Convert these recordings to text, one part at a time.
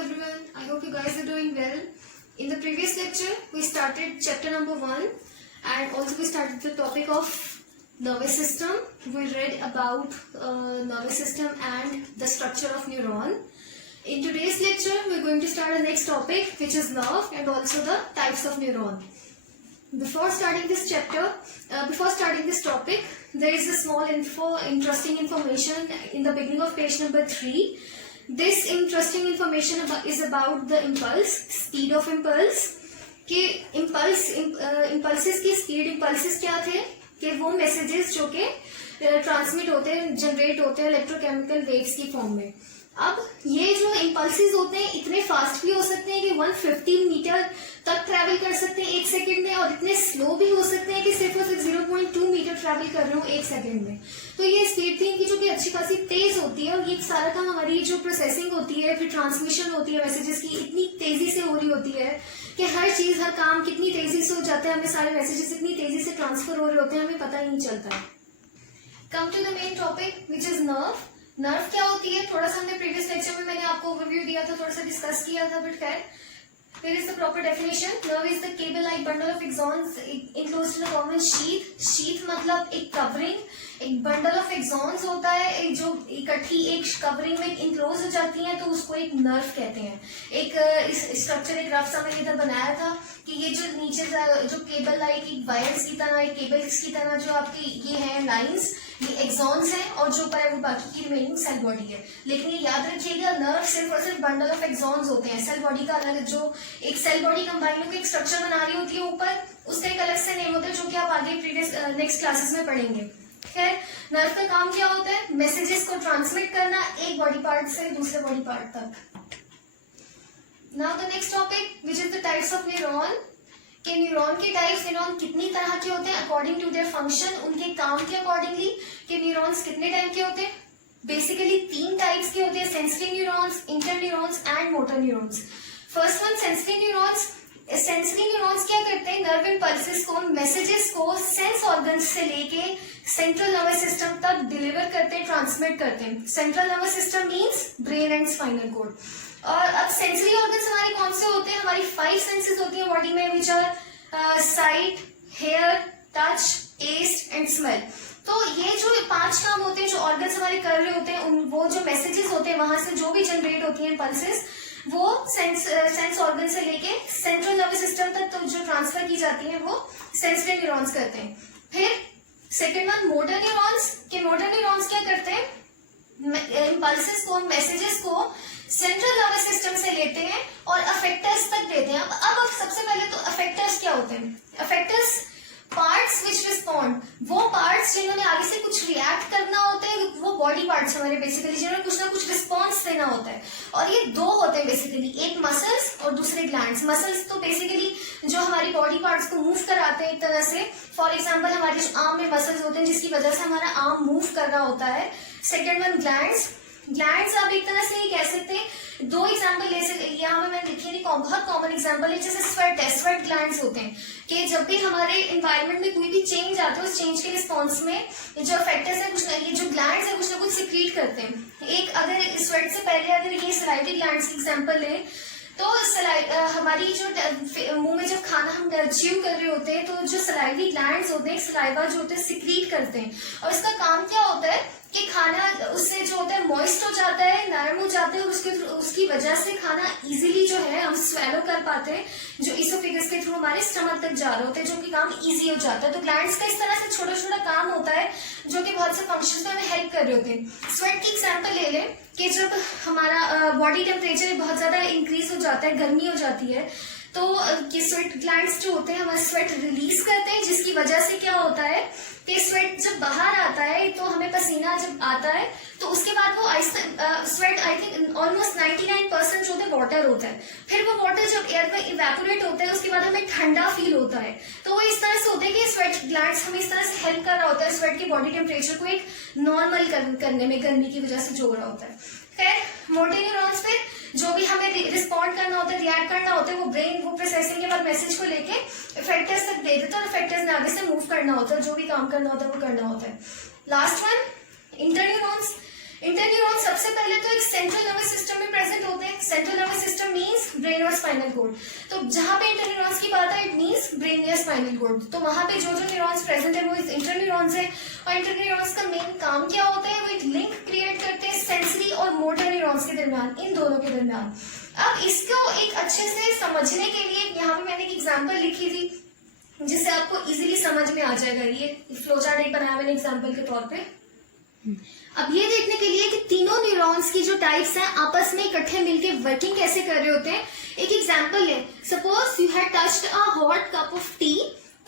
everyone. I hope you guys are doing well. In the previous lecture, we started chapter number 1 and also we started the topic of nervous system. We read about nervous system and the structure of neuron. In today's lecture, we're going to start the next topic, which is nerve and also the types of neuron. Before starting this topic, there is a small interesting information in the beginning of page number 3. This interesting information is about the impulse, speed of impulse. कि impulses की speed, impulses क्या थे कि वो messages जो के transmit होते हैं, generate होते हैं electrochemical waves की form में. अब ये जो impulses होते हैं इतने fast भी हो सकते हैं कि 150 मीटर तक ट्रैवल कर सकते हैं 1 सेकेंड में, और इतने स्लो भी हो सकते हैं कि सिर्फ और सिर्फ 0.2 मीटर ट्रैवल कर रहे हो 1 सेकेंड में. तो ये स्पीड थी इनकी जो कि अच्छी खासी तेज होती है, और ये सारा काम हमारी जो प्रोसेसिंग होती है, फिर ट्रांसमिशन होती है मैसेजेस की, इतनी तेजी से हो रही होती है कि हर चीज हर काम कितनी तेजी से हो जाता है, हमें सारे मैसेजेस इतनी तेजी से ट्रांसफर हो रहे होते हैं, हमें पता ही नहीं चलता है. Come to the main topic which is nerve. Nerve क्या होती है, थोड़ा सा हमने प्रीवियस लेक्चर में मैंने आपको ओवरव्यू दिया था, थोड़ा सा डिस्कस किया था, बट खैर here is the proper definition. Nerve is the cable-like bundle of axons enclosed in a common sheath. Sheath मतलब एक covering, एक bundle of axons होता है, एक जो इकट्ठी एक covering में enclose हो जाती हैं, तो उसको एक nerve कहते हैं. एक इस स्ट्रक्चर एक रफ सा मैंने इधर बनाया था कि ये जो नीचे जो केबल लाइक वायर्स की तरह, एक केबल्स की तरह जो आपकी ये है लाइंस, ये एक्सॉन्स हैं, और जो ऊपर है वो बाकी की रिमेनिंग सेल बॉडी है. लेकिन ये याद रखिएगा, नर्व सिर्फ और सिर्फ बंडल ऑफ एक्सॉन्स होते हैं. सेल बॉडी का अलग, जो एक सेल बॉडी कंबाइन होकर एक स्ट्रक्चर बना रही होती है ऊपर, उसका एक अलग से नेम होता है, जो कि आप आगे प्रीवियस नेक्स्ट क्लासेस में पढ़ेंगे. खैर, नर्व का काम क्या होता है? मैसेजेस को ट्रांसमिट करना एक बॉडी पार्ट से दूसरे बॉडी पार्ट तक. Now the next topic which is the types of neuron. कि न्यूरॉन के टाइप्स, न्यूरॉन कितनी तरह के होते हैं अकॉर्डिंग टू देयर फंक्शन, उनके काम के अकॉर्डिंगली. कि न्यूरॉन्स कितने टाइप के होते हैं? बेसिकली 3 टाइप्स के होते हैं, sensory neurons, inter neurons and motor neurons. First one sensory neurons. Sensory neurons क्या करते हैं? नर्व इम्पल्सेस को, मैसेजेस को सेंस ऑर्गन्स से लेके सेंट्रल नर्वस सिस्टम तक डिलीवर करते हैं, ट्रांसमिट करते हैं. Central nervous system means brain and spinal cord. और अब सेंसरी ऑर्गन्स हमारे कौन से होते हैं? हमारी 5 सेंसेस होती है बॉडी में, which are sight, hear, touch, taste and smell. तो ये जो 5 काम होते हैं जो ऑर्गन्स हमारे कर रहे होते हैं, वो जो मैसेजेस होते हैं वहां से जो भी जनरेट होती है पल्सेस, वो सेंस ऑर्गन से लेके सेंट्रल नर्वस सिस्टम तक तो जो ट्रांसफर की जाती है वो सेंसरी न्यूरॉन्स करते हैं. फिर सेकेंड वन मोटर न्यूरॉन्स. के मोटर न्यूरॉन्स क्या करते हैं? इम्पल्सेस को, मैसेजेस को सेंट्रल नर्वस सिस्टम से लेते हैं और अफेक्टर्स तक देते हैं. अब सबसे पहले तो अफेक्टर्स क्या होते हैं? अफेक्टर्स पार्ट्स विच रिस्पॉन्ड, वो पार्ट्स जिन्होंने आगे से कुछ रिएक्ट करना होता है, वो बॉडी पार्ट्स हमारे बेसिकली जिन्होंने कुछ ना कुछ रिस्पॉन्स देना होता है. और ये 2 होते हैं बेसिकली, एक मसल्स और दूसरे ग्लैंड्स. मसल्स तो बेसिकली जो हमारी बॉडी पार्ट्स को मूव कराते हैं एक तरह से. फॉर एग्जाम्पल हमारे जो आर्म में मसल्स होते हैं जिसकी वजह से हमारा आर्म मूव कर रहा होता है. Second one glands. ग्लैंड्स आप एक तरह से ये कह सकते हैं, 2 एग्जाम्पल ले सकते हैं. यहाँ पे मैंने लिखी है, बहुत कॉमन एग्जाम्पल है, जैसे स्वेट है. स्वेट ग्लैंड्स होते हैं कि जब भी हमारे एनवायरनमेंट में कोई भी चेंज आता है, उस चेंज के रिस्पॉन्स में जो फैक्टर्स है, कुछ ये जो ग्लैंड्स है कुछ ना कुछ सिक्रीट करते हैं. एक अगर स्वेट से पहले अगर ये सलाइवरी ग्लैंड्स की एग्जाम्पल लें, तो हमारी जो मुंह में जब खाना हम च्यू कर रहे होते हैं, तो जो सलाइवरी ग्लैंड्स होते हैं, सलाइवा जो होते हैं सिक्रीट करते हैं. और इसका काम क्या होता है कि खाना उससे जो होता है मॉइस्ट हो जाता है, नरम हो जाता है, और उसकी वजह से खाना इजीली जो है हम स्वेलो कर पाते हैं, जो इसोफेगस के थ्रू हमारे स्टमक तक जा रहे होते हैं, जो कि काम इजी हो जाता है. तो ग्लैंड्स का इस तरह से छोटा छोटा काम होता है जो कि बहुत से फंक्शंस में हमें हेल्प कर रहे होते हैं. स्वेट की एग्जाम्पल ले लें कि जब हमारा बॉडी टेम्परेचर बहुत ज्यादा इंक्रीज हो जाता है, गर्मी हो जाती है, तो ये स्वेट ग्लैंड्स जो होते हैं हमारे स्वेट रिलीज करते हैं, जिसकी वजह से क्या होता है कि स्वेट जब बाहर आता है, तो हमें पसीना जब आता है, तो उसके बाद वो स्वेट आई थिंक ऑलमोस्ट 99% जो होता है वाटर होता है. फिर वो वाटर जब एयर में इवेपोरेट होता है, उसके बाद हमें ठंडा फील होता है. तो वो इस तरह से होता है कि स्वेट ग्लैंड्स हमें इस तरह से हेल्प कर रहा होता है स्वेट के बॉडी टेम्परेचर को एक नॉर्मल करने में, गर्मी की वजह से जो हो रहा होता है. खैर, मोटर न्यूरॉन्स पे जो भी हमें रिस्पॉन्ड करना होता है, रिएक्ट करना होता है, वो ब्रेन वो प्रोसेसिंग के बाद मैसेज को लेके इफेक्टर्स तक दे देता है, और इफेक्टर्स ने आगे से मूव करना होता है, जो भी काम करना होता है वो करना होता है. Last one interneurons. Inter neurons सबसे पहले तो एक सेंट्रल नर्वस सिस्टम में प्रेजेंट होते हैं. Central nervous system spinal cord. तो जहां पे इंटरन्यूरॉन्स की बात है, it means brain near spinal cord. तो वहां पे जो न्यूरॉन्स प्रेजेंट है वो इंटरन्यूरॉन्स है। और इंटरन्यूरॉन्स का मेन काम क्या होता है, वो एक लिंक क्रिएट करते हैं सेंसरी और मोटर न्यूरॉन्स के दरमियान, इन दोनों के दरमियान। अब इसको एक अच्छे से समझने के लिए यहाँ पे मैंने एक एग्जाम्पल लिखी थी जिससे आपको इजीली समझ में आ जाएगा। ये फ्लो चार्ट एक बनाया मैंने एग्जाम्पल के तौर पे। अब ये देखने के लिए कि तीनों न्यूरॉन्स की जो टाइप्स हैं आपस में इकट्ठे मिलके वर्किंग कैसे कर रहे होते हैं, एक एग्जांपल है। Suppose you had touched a hot cup of T.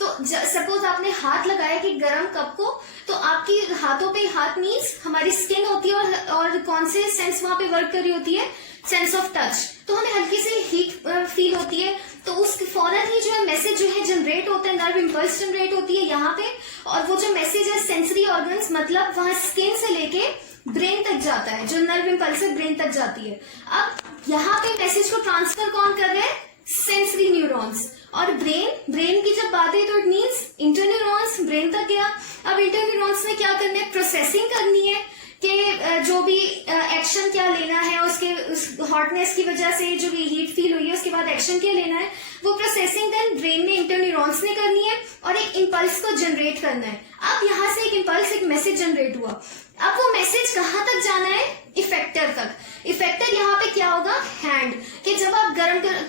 तो सपोज आपने हाथ लगाया कि गर्म कप को, तो आपकी हाथों पे हाथ मीन्स हमारी स्किन होती है और कौन से सेंस वहां पे वर्क कर रही होती है, सेंस ऑफ टच। तो हमें हल्की सी हीट फील होती है, तो उसके फौरन ही जो है मैसेज जो है जनरेट होता है, नर्व इम्पल्स जनरेट होती है यहाँ पे। और वो जो मैसेज है सेंसरी ऑर्गन्स, मतलब वहां स्किन से लेके ब्रेन तक जाता है, जो नर्व इम्पल्स है ब्रेन तक जाती है। अब यहाँ पे मैसेज को ट्रांसफर कौन कर रहे हैं, सेंसरी न्यूरॉन्स। और ब्रेन की जब बात है तो इट मीन्स इंटरन्यूरॉन्स ब्रेन तक गया। अब इंटरन्यूरॉन्स ने क्या करना है, प्रोसेसिंग करनी है कि जो भी एक्शन क्या लेना है, उसके उस हॉटनेस की वजह से जो भी हीट फील हुई है उसके बाद एक्शन क्या लेना है, वो प्रोसेसिंग देन ब्रेन में इंटरन्यूरॉन्स ने करनी है और एक इम्पल्स को जनरेट करना है। अब यहाँ से एक इम्पल्स, एक मैसेज जनरेट हुआ। अब वो मैसेज कहाँ तक जाना है, इफेक्टर तक। इफेक्टर यहाँ पे क्या होगा, हैंड। कि जब आप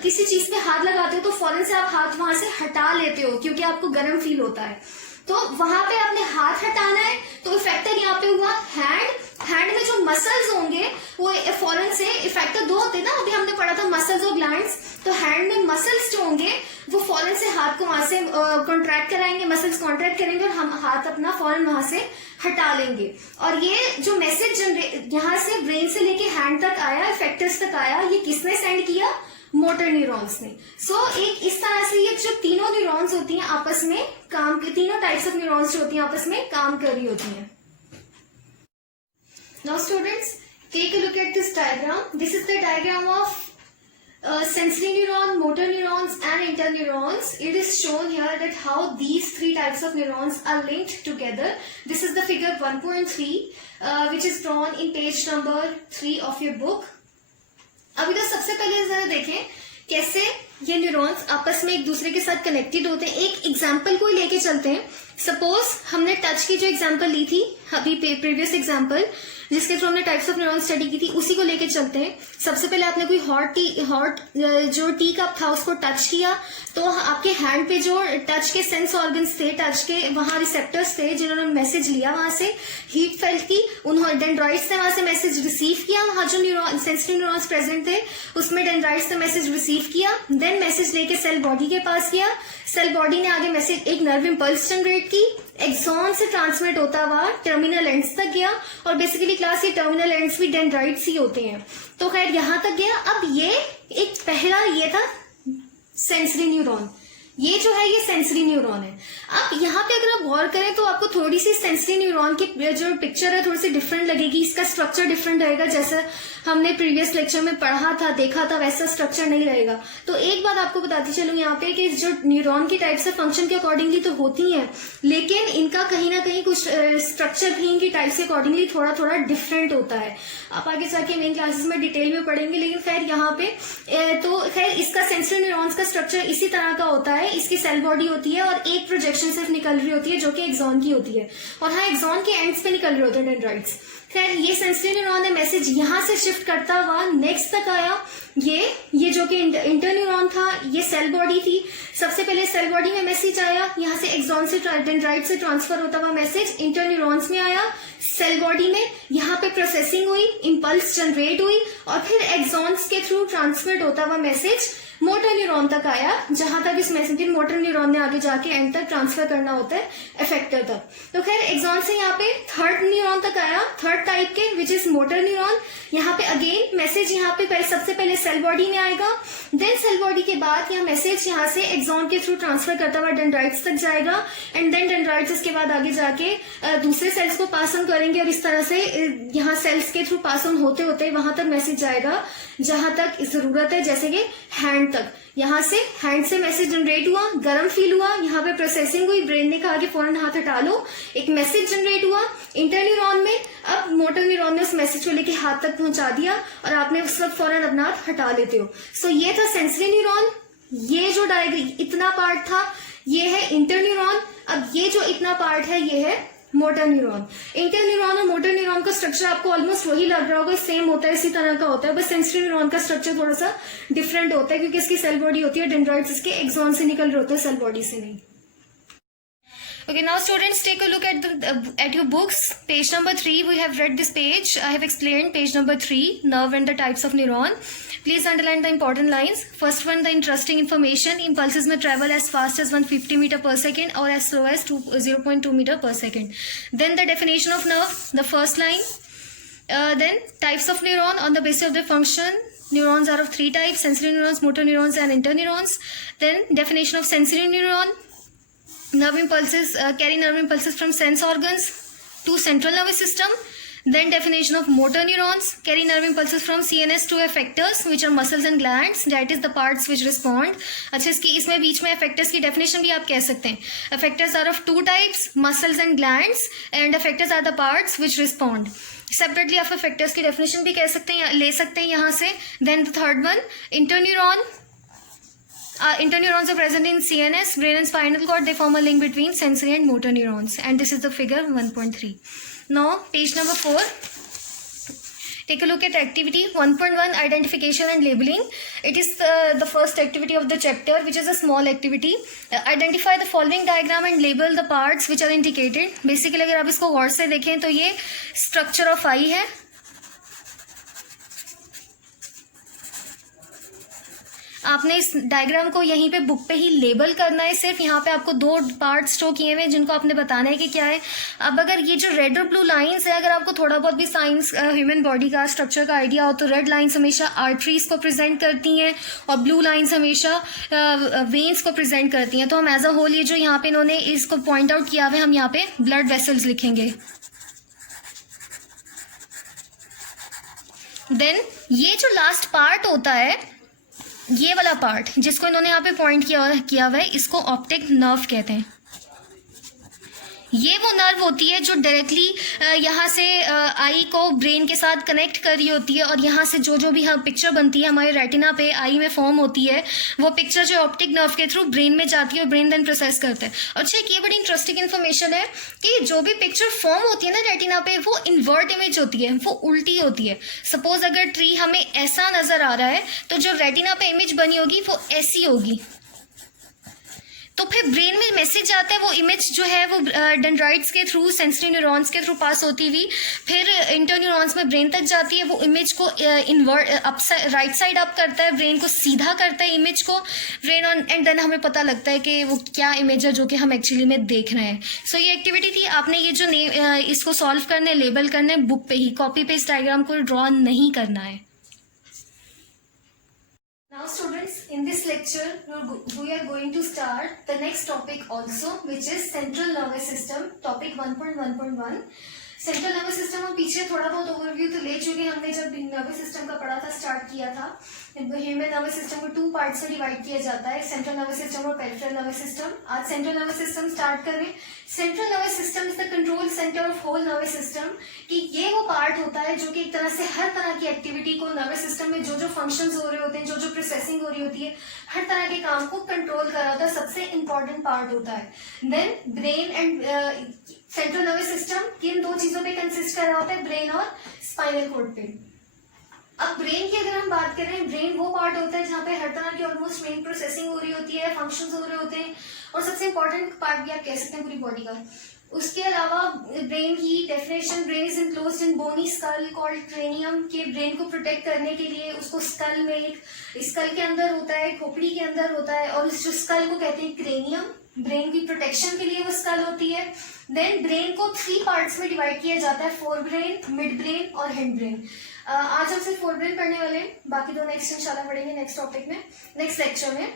किसी चीज पे हाथ लगाते हो तो फौरन से आप हाथ वहां से हटा लेते हो क्योंकि आपको गर्म फील होता है। तो वहां पे आपने हाथ हटाना है, तो इफेक्टर यहाँ पे हुआ हैंड। हैंड में जो मसल्स होंगे वो फौरन से, इफेक्टर दो होते हैं ना, अभी हमने पढ़ा था मसल्स और ग्लैंड्स। तो हैंड में मसल्स जो होंगे वो फौरन से हाथ को वहां से कॉन्ट्रैक्ट कराएंगे, मसल्स कॉन्ट्रैक्ट करेंगे और हम हाथ अपना फौरन वहां से हटा लेंगे। और ये जो मैसेज यहाँ से ब्रेन से लेके हैंड तक आया, इफेक्टर्स तक आया, ये किसने सेंड किया, मोटर न्यूरॉन्स ने। सो एक इस तरह से ये जो तीनों न्यूरॉन्स होती हैं आपस में काम, तीनों टाइप्स ऑफ न्यूरॉन्स जो होती हैं आपस में काम कर रही होती हैं। Now students, take a look at this diagram. This is the diagram of sensory neuron, motor neurons and interneurons. It is shown here that how these three types of neurons are linked together. This is the figure 1.3 which is drawn in page number 3 of your book. अभी तो सबसे पहले जरा देखें कैसे ये neurons आपस में एक दूसरे के साथ कनेक्टेड होते हैं। एक एग्जाम्पल को ही लेके चलते हैं। सपोज हमने टच की जो एग्जाम्पल ली थी अभी प्रीवियस एग्जाम्पल, जिसके थ्रू हमने टाइप्स ऑफ न्यूरॉन्स स्टडी की थी, उसी को लेके चलते हैं। सबसे पहले आपने कोई हॉट जो टी कप था उसको टच किया, तो आपके हैंड पे जो टच के सेंस ऑर्गन्स थे, टच के वहां रिसेप्टर्स थे जिन्होंने मैसेज लिया, वहां से हीट फेल्ट की, उन्होंने डेंड्राइट्स ने वहां से मैसेज रिसीव किया। वहां जो न्यूरॉन सेंसरी न्यूरॉन्स प्रेजेंट थे उसमें डेंड्राइट्स ने मैसेज रिसीव किया, देन मैसेज लेके सेल बॉडी के पास गया। सेल बॉडी ने आगे मैसेज एक नर्व इम्पल्स जनरेट की, एक्सॉन से ट्रांसमिट होता हुआ टर्मिनल एंड्स तक गया। और बेसिकली क्लास ये टर्मिनल एंड्स भी डेंड्राइट्स ही होते हैं। तो खैर यहां तक गया। अब ये एक पहला ये था सेंसरी न्यूरॉन, ये जो है ये सेंसरी न्यूरॉन है। अब यहाँ पे अगर आप गौर करें तो आपको थोड़ी सी सेंसरी न्यूरॉन की जो पिक्चर है थोड़ी सी डिफरेंट लगेगी, इसका स्ट्रक्चर डिफरेंट रहेगा। जैसा हमने प्रीवियस लेक्चर में पढ़ा था, देखा था, वैसा स्ट्रक्चर नहीं रहेगा। तो एक बात आपको बताती चलूं यहाँ पे कि जो न्यूरॉन की टाइप्स है फंक्शन के अकॉर्डिंगली तो होती हैं, लेकिन इनका कहीं ना कहीं कुछ स्ट्रक्चर भी इनकी टाइप्स के अकॉर्डिंगली थोड़ा थोड़ा डिफरेंट होता है। आप आगे जाके मेन क्लासेस में डिटेल में पढ़ेंगे, लेकिन खैर यहाँ पे तो खैर इसका सेंसरी न्यूरॉन्स का स्ट्रक्चर इसी तरह का होता है। इसकी सेल बॉडी होती है और एक प्रोजेक्शन सिर्फ निकल रही होती है जो कि एक्सॉन की होती है, और हाँ एक्सॉन के एंड्स पे निकल रहे होते हैं डेंड्राइट्स। खैर ये सेंसरी न्यूरॉन ने मैसेज यहां से शिफ्ट करता हुआ नेक्स्ट तक आया। ये जो कि इंटरन्यूरॉन था, ये सेल बॉडी थी। सबसे पहले सेल बॉडी में मैसेज आया, यहाँ से एक्सॉन से डेंड्राइट से ट्रांसफर होता हुआ मैसेज इंटरन्यूरॉन्स में आया, सेल बॉडी में यहाँ पे प्रोसेसिंग हुई, इम्पल्स जनरेट हुई और फिर एक्सॉन्स के थ्रू ट्रांसमिट होता हुआ मैसेज मोटर न्यूरॉन तक आया, जहां तक इस मैसेज मोटर न्यूरॉन ने आगे जाके एंड तक ट्रांसफर करना होता है इफेक्टर तक। तो खैर एक्सॉन से यहाँ पे थर्ड न्यूरॉन तक आया, थर्ड टाइप के, विच इज मोटर न्यूरॉन। यहाँ पे अगेन मैसेज यहाँ पे सबसे पहले सेल बॉडी में आएगा, देन सेल बॉडी के बाद यहाँ मैसेज यहाँ से एक्सॉन के थ्रू ट्रांसफर करता हुआ डेंड्राइट्स तक जाएगा, एंड देन डेंड्राइट्स इसके बाद आगे जाके दूसरे सेल्स को पास ऑन करेंगे और इस तरह से यहाँ सेल्स के थ्रू पास ऑन होते होते वहां तक मैसेज जाएगा जहां तक जरूरत है, जैसे कि हैंड तक, यहाँ से हैंड से मैसेज जनरेट हुआ, गर्म फील हुआ, यहाँ पे प्रोसेसिंग हुई, ब्रेन ने कहा कि फौरन हाथ हटा लो, एक मैसेज जनरेट हुआ इंटरन्यूरॉन में, अब मोटर न्यूरॉन ने उस मैसेज को लेके हाथ तक पहुंचा दिया और आपने उस वक्त फौरन अपना हाथ हटा लेते हो। सो ये था सेंसरी न्यूरॉन, ये जो डायग्राम इतना पार्ट था ये है इंटरन्यूरॉन, अब ये जो इतना पार्ट है ये है मोटर न्यूरॉन। इंटरन्यूरॉन और मोटर न्यूरॉन का स्ट्रक्चर आपको ऑलमोस्ट वही लग रहा होगा, सेम होता है, इसी तरह का होता है, बस सेंसरी न्यूरॉन का स्ट्रक्चर थोड़ा सा डिफरेंट होता है क्योंकि इसकी सेल बॉडी होती है, डेंड्राइट्स इसके एक्सॉन से निकल रहे होते हैं, सेल बॉडी से नहीं। Okay, now students take a look at your books. Page number 3, we have read this page. I have explained page number 3, nerve and the types of neuron. Please underline the important lines. First one, the interesting information. Impulses may travel as fast as 150 meter per second or as slow as 0.2 meter per second. Then the definition of nerve, the first line. Then types of neuron on the basis of their function. Neurons are of 3 types: sensory neurons, motor neurons and interneurons. Then definition of sensory neuron. Nerve impulses carry nerve impulses from sense organs to central nervous system. Then definition of motor neurons carry nerve impulses from CNS to effectors, which are muscles and glands. That is the parts which respond. अच्छा, इसमें बीच में effectors की definition भी आप कह सकते हैं. Effectors are of 2 types, muscles and glands, and effectors are the parts which respond. Separately आप effectors की definition भी कह सकते हैं, ले सकते हैं यहाँ से. Then the third one, interneuron. Interneurons are present in CNS, brain and spinal cord. They form a link between sensory and motor neurons. And this is the figure 1.3. Now, page number 4. Take a look at activity 1.1, identification and labeling. It is the first activity of the chapter, which is a small activity. Identify the following diagram and label the parts which are indicated. Basically, अगर आप इसको गौर से देखें तो ये structure of eye है. आपने इस डायग्राम को यहीं पे बुक पे ही लेबल करना है, सिर्फ यहाँ पे आपको 2 पार्ट शो किए हुए हैं जिनको आपने बताना है कि क्या है. अब अगर ये जो रेड और ब्लू लाइंस है, अगर आपको थोड़ा बहुत भी साइंस ह्यूमन बॉडी का स्ट्रक्चर का आइडिया हो तो रेड लाइंस हमेशा आर्टरीज को प्रेजेंट करती हैं और ब्लू लाइंस हमेशा वेन्स को प्रेजेंट करती हैं. तो हम एज अ होल ये जो यहाँ पे इन्होंने इसको पॉइंट आउट किया हुआ है, हम यहाँ पे ब्लड वेसल्स लिखेंगे. देन ये जो लास्ट पार्ट होता है, ये वाला पार्ट जिसको इन्होंने यहाँ पे पॉइंट किया हुआ है, इसको ऑप्टिक नर्व कहते हैं. ये वो नर्व होती है जो डायरेक्टली यहाँ से आई को ब्रेन के साथ कनेक्ट कर रही होती है और यहाँ से जो भी हम पिक्चर बनती है हमारे रेटिना पे आई में फॉर्म होती है, वो पिक्चर जो ऑप्टिक नर्व के थ्रू ब्रेन में जाती है और ब्रेन देन प्रोसेस करता है. अच्छा, ये बड़ी इंटरेस्टिंग इन्फॉर्मेशन है कि जो भी पिक्चर फॉर्म होती है ना रेटिना पे, वो इन्वर्ट इमेज होती है, वो उल्टी होती है. सपोज अगर ट्री हमें ऐसा नजर आ रहा है तो जो रेटिना पे इमेज बनी होगी वो ऐसी होगी. तो फिर ब्रेन में मैसेज आता है, वो इमेज जो है वो डेंड्राइट्स के थ्रू, सेंसरी न्यूरॉन्स के थ्रू पास होती हुई फिर इंटरन्यूरॉन्स में ब्रेन तक जाती है. वो इमेज को राइट साइड अप करता है, ब्रेन को सीधा करता है इमेज को ब्रेन ऑन, एंड देन हमें पता लगता है कि वो क्या इमेज है जो कि हम एक्चुअली में देख रहे हैं. सो ये एक्टिविटी थी. आपने ये जो इसको सॉल्व करने, लेबल करने बुक पे ही, कॉपी पे इस डायग्राम को ड्रॉ नहीं करना है. Now students, in this lecture we are going to start the next topic also, which is central nervous system, topic 1.1.1. Central nervous system हम पीछे थोड़ा बहुत ओवरव्यू तो ले चुके हैं हमने जब नर्वस सिस्टम का पढ़ा था, स्टार्ट किया था. ह्यूमन नर्वस सिस्टम को 2 पार्ट्स में डिवाइड किया जाता है, सेंट्रल नर्वस सिस्टम और पेरिफेरल नर्वस सिस्टम. आज सेंट्रल नर्वस सिस्टम स्टार्ट करें. Central nervous system is the control centre of whole nervous system. कि ये वो पार्ट होता है जो कि एक तरह से हर तरह की एक्टिविटी को नर्वस सिस्टम में जो फंक्शंस हो रहे होते हैं, जो प्रोसेसिंग हो रही होती है, हर तरह के काम को कंट्रोल कर रहा होता है, सबसे इंपॉर्टेंट पार्ट होता है. Then brain and central nervous system किन 2 चीजों पे कंसिस्ट कर रहा होता है, ब्रेन और स्पाइनल कॉर्ड पे. अब ब्रेन की अगर हम बात करें, ब्रेन वो पार्ट होता है जहाँ पे हर तरह की ऑलमोस्ट मेन प्रोसेसिंग हो रही होती है, फंक्शंस हो रहे होते हैं, और सबसे इंपॉर्टेंट पार्ट भी आप कह सकते हैं पूरी बॉडी का. उसके अलावा ब्रेन की definition, brain is enclosed in bony skull called cranium. के ब्रेन को प्रोटेक्ट करने के लिए उसको स्कल में, एक स्कल के अंदर होता है, खोपड़ी के अंदर होता है, और उस जो स्कल को कहते हैं क्रेनियम. ब्रेन की प्रोटेक्शन के लिए वो स्कल होती है. देन ब्रेन को 3 पार्ट्स में डिवाइड किया जाता है, फोर ब्रेन, मिड ब्रेन और हेड ब्रेन. आज हम सिर्फ फोर ब्रेन पढ़ने वाले हैं, बाकी 2 नेक्स्ट इंशाल्लाह पढ़ेंगे नेक्स्ट टॉपिक में, नेक्स्ट लेक्चर में.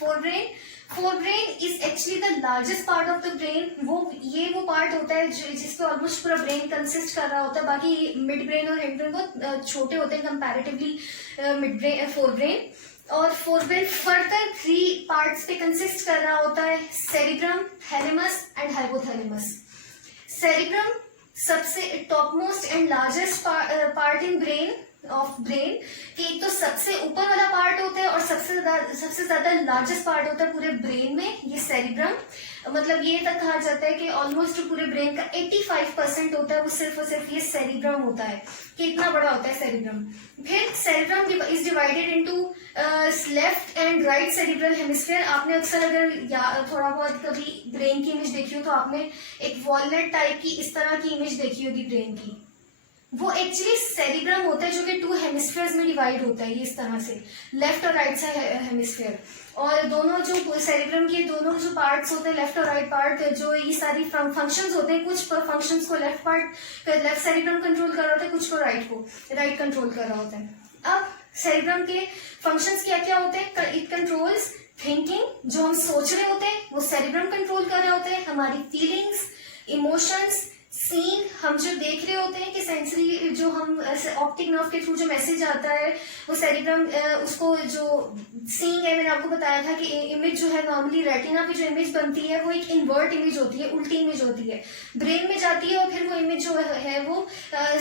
Forebrain is actually the largest part of the brain. वो पार्ट होता है जिसपे ऑलमोस्ट पूरा ब्रेन कंसिस्ट कर रहा होता है. बाकी मिड ब्रेन और हिंड ब्रेन बहुत छोटे होते हैं कंपैरेटिवली फोरब्रेन. और फोरब्रेन फर्दर 3 पार्ट्स पे कंसिस्ट कर रहा होता है, cerebrum, thalamus and hypothalamus. Cerebrum सबसे top most and largest part in brain कि एक तो सबसे ऊपर वाला पार्ट होता है और सबसे ज्यादा लार्जेस्ट पार्ट होता है पूरे ब्रेन में, ये सेरिब्रम. मतलब ये तक कहा जाता है कि ऑलमोस्ट पूरे ब्रेन का 85% होता है वो सिर्फ और सिर्फ ये सेरिब्रम होता है, कि इतना बड़ा होता है सेरिब्रम. फिर cerebrum is divided into left and right cerebral hemisphere. आपने अक्सर अगर थोड़ा बहुत कभी ब्रेन की इमेज देखी हो तो आपने एक वॉलनट टाइप की इस तरह की इमेज देखी होगी ब्रेन की. वो एक्चुअली सेरिब्रम होता है जो कि 2 हेमिस्फीयर्स में डिवाइड होता है, ये इस तरह से लेफ्ट और राइट साइड हेमिस्फीयर. और दोनों जो सेरिब्रम के दोनों जो पार्ट्स होते हैं, लेफ्ट और राइट पार्ट, जो ये सारी फंक्शंस होते हैं, कुछ फंक्शंस को लेफ्ट सेरिब्रम कंट्रोल कर रहा होता है, कुछ को राइट कंट्रोल कर रहा होता है. अब सेरिब्रम के फंक्शंस क्या क्या होते हैं? इट कंट्रोल्स थिंकिंग, जो हम सोच रहे होते हैं वो सेरिब्रम कंट्रोल कर रहे होते हैं. हमारी फीलिंग्स, इमोशंस, सीन, हम जो देख रहे होते हैं कि सेंसरी जो हम ऑप्टिक नर्व के थ्रू जो मैसेज आता है वो सेरिब्रम उसको जो सीइंग है, मैंने आपको बताया था कि इमेज जो है नॉर्मली रेटिना पे जो इमेज बनती है वो एक इन्वर्ट इमेज होती है, उल्टी इमेज होती है, ब्रेन में जाती है और फिर वो इमेज जो है वो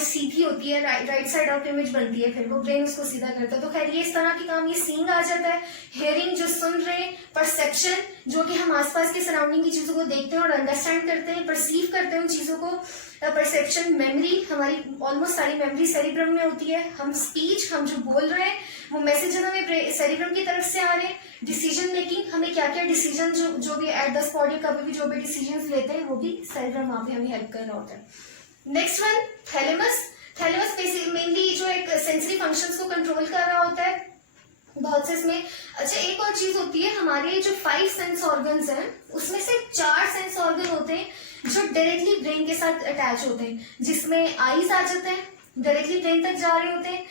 सीधी होती है, राइट साइड ऑफ इमेज बनती है, फिर वो ब्रेन उसको सीधा करता है. तो खैर ये इस तरह की काम, ये सीइंग आ जाता है. हियरिंग, जो सुन रहे हैं. परसेप्शन, जो कि हम आसपास के सराउंडिंग की चीजों को देखते हैं और अंडरस्टैंड करते हैं, परसीव करते हैं उन चीजों को. परसेप्शन. मेमोरी, हमारी ऑलमोस्ट सारी मेमोरी सेरिब्रम में होती है. हम स्पीच, हम जो बोल रहे हैं वो मैसेज हमें सेरिब्रम की तरफ से आ रहे हैं. डिसीजन मेकिंग, हमें क्या क्या डिसीजन जो भी एट द स्पॉट या कभी भी जो भी डिसीजन लेते हैं वो भी सेरिब्रम वहां पे हमें हेल्प कर रहा होता है. Next one, thalamus. Thalamus basically mainly जो एक सेंसरी फंक्शंस को कंट्रोल कर रहा होता है बहुत से इसमें. अच्छा, एक और चीज होती है, हमारे जो 5 सेंस ऑर्गन्स हैं उसमें से 4 सेंस ऑर्गन होते हैं जो डायरेक्टली ब्रेन के साथ अटैच होते हैं, जिसमें आईज आ जाते हैं, डायरेक्टली ब्रेन तक जा रहे होते हैं.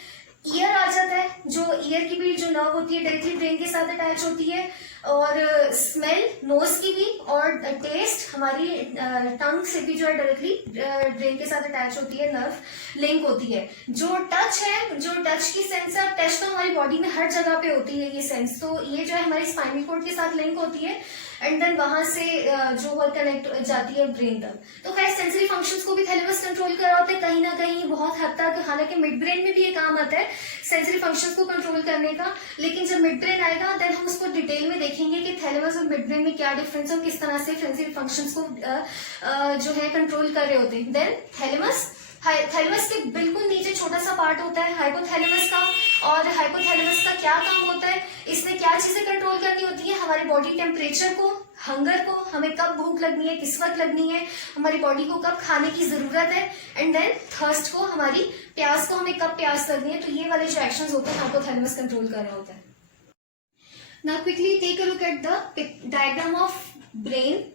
ईयर आ जाता है, जो ईयर की भी जो नर्व होती है डायरेक्टली ब्रेन के साथ अटैच होती है. और स्मेल, नोज की भी. और टेस्ट, हमारी टंग से भी जो है डायरेक्टली ब्रेन के साथ अटैच होती है, नर्व लिंक होती है. जो टच है, जो टच की सेंस है, टच तो हमारी बॉडी में हर जगह पे होती है ये सेंस, तो ये जो है हमारी स्पाइनल कॉर्ड के साथ लिंक होती है एंड देन वहां से जो है कनेक्ट जाती है ब्रेन तक. तो खैर सेंसरी फंक्शंस को भी थैलेमस कंट्रोल कर रहा होता है कहीं ना कहीं, बहुत हद तक. हालांकि मिड ब्रेन में भी ये काम आता है सेंसरी फंक्शंस को कंट्रोल करने का, लेकिन जब मिड ब्रेन आएगा देन हम उसको डिटेल में देखेंगे कि थैलेमस और मिड ब्रेन में क्या डिफरेंस है, किस तरह से सेंसरी फंक्शंस को जो है कंट्रोल कर रहे होते हैं. देन थैलेमस के बिल्कुल नीचे छोटा सा पार्ट होता है हाइपोथैलेमस का. और हाइपोथैलेमस का क्या काम होता है, इसमें क्या चीजें कंट्रोल करनी होती है? हमारी बॉडी टेम्परेचर को, हंगर को, हमें कब भूख लगनी है, किस वक्त लगनी है, हमारी बॉडी को कब खाने की जरूरत है, एंड देन थर्स्ट को, हमारी प्यास को, हमें कब प्यास लगनी है. तो ये वाले जो एक्शंस होते हैं हाइपोथैलेमस कंट्रोल कर रहा होता है. Now quickly take a look at the diagram of brain.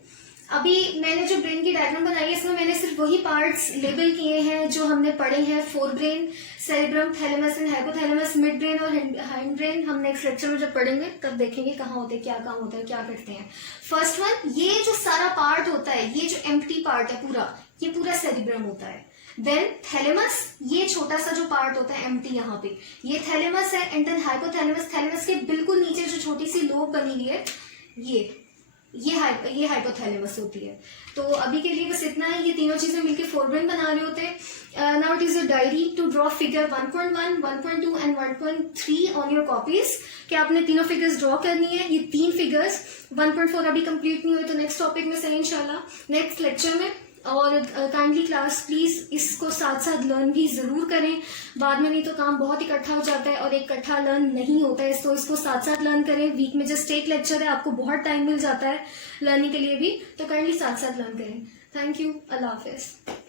अभी मैंने जो ब्रेन की डायग्राम बनाई है इसमें मैंने सिर्फ वही पार्ट्स लेबल किए हैं जो हमने पढ़े हैं. Fore brain, cerebrum, thalamus and hypothalamus. Mid brain और हाइंड ब्रेन हम नेक्स्ट लेक्चर में जब पढ़ेंगे तब देखेंगे कहाँ होते हैं, क्या काम होता है, क्या करते हैं. फर्स्ट वन, ये जो सारा पार्ट होता है, ये जो एम्प्टी पार्ट है पूरा, ये पूरा सेरिब्रम होता है. देन थैलेमस, ये छोटा सा जो पार्ट होता है एम्प्टी, यहाँ पे ये थैलेमस है. एंड देन हाइपोथैलेमस, थैलेमस के बिल्कुल नीचे जो छोटी सी लोब बनी हुई है ये हाइपोथैलेमस होती है. तो अभी के लिए बस इतना है. ये तीनों चीजें मिलकर फोरब्रेन बना रहे होते हैं. Now it is a diary to draw figure 1.1, 1.2 and 1.3 on your copies. कि आपने तीनों फिगर्स ड्रॉ करनी है. ये 3 फिगर्स. 1.4 अभी कंप्लीट नहीं हुए तो नेक्स्ट टॉपिक में सही इंशाल्लाह, नेक्स्ट लेक्चर में. और काइंडली क्लास प्लीज इसको साथ साथ लर्न भी जरूर करें, बाद में नहीं तो काम बहुत इकट्ठा हो जाता है और इकट्ठा लर्न नहीं होता है. तो इसको साथ साथ लर्न करें. वीक में जस्ट एक लेक्चर है, आपको बहुत टाइम मिल जाता है लर्निंग के लिए भी, तो काइंडली साथ साथ लर्न करें. Thank you. Allah Hafiz.